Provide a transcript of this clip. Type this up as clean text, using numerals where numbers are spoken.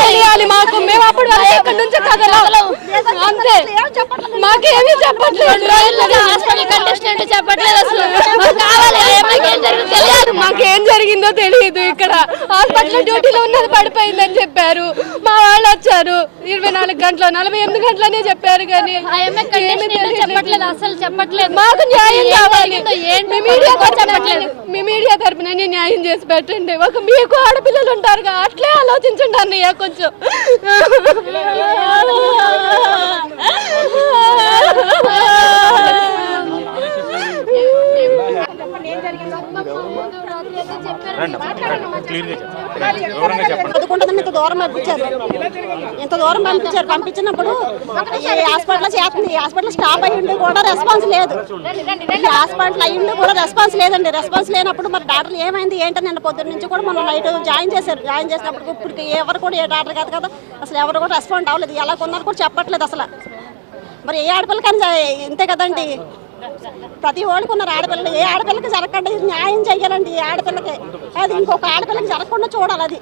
తెలియాలి మాకు. మేము అప్పుడు ఎక్కడి నుంచి కదలం అంతే. మాకేమీ చెప్పట్లేదు. చెప్పట్లేదు అసలు. మాకేం జరిగిందో తెలియదు. ఇక్కడ హాస్పిటల్ డ్యూటీలో ఉన్నది పడిపోయిందని చెప్పారు. మా వాళ్ళు వచ్చారు 24 గంటలు 48 గంటలనే చెప్పారు. కానీ చెప్పట్లేదు అసలు చెప్పట్లేదు. మాకు న్యాయం కావాలి. మీ మీడియా తరపున న్యాయం చేసి పెట్టండి. ఒక మీకు ఆడపిల్లలు ఉంటారు అట్లే ఆలోచించండి అన్నయ్య కొంచెం. చదువుకుంటుందని ఇంత దూరం పంపించారు. పంపించినప్పుడు హాస్పిటల్ చేస్తుంది. హాస్పిటల్ స్టాప్ అయ్యిండు కూడా రెస్పాన్స్ లేదు. హాస్పిటల్ అయ్యిండు కూడా రెస్పాన్స్ లేదండి. రెస్పాన్స్ లేనప్పుడు మరి డాక్టర్లు ఏమైంది ఏంటని నిన్న పొద్దున్న నుంచి కూడా మనం నైట్ జాయిన్ చేశారు. జాయిన్ చేసినప్పుడు ఇప్పుడు ఎవరు కూడా ఏ డాక్టర్ కాదు కదా అసలు ఎవరు కూడా రెస్పాండ్ అవ్వలేదు. ఎలా కొన్నారు కూడా చెప్పట్లేదు అసలు. మరి ఏ ఆడపిల్లకని ఇంతే కదండి. ప్రతి ఓడికి ఉన్నారు ఆడపిల్లలు. ఏ ఆడపిల్లకి జరగకుండా న్యాయం చెయ్యాలండి. ఏ ఆడపిల్లకి అది ఇంకొక ఆడపిల్లకి జరగకుండా చూడాలి. అది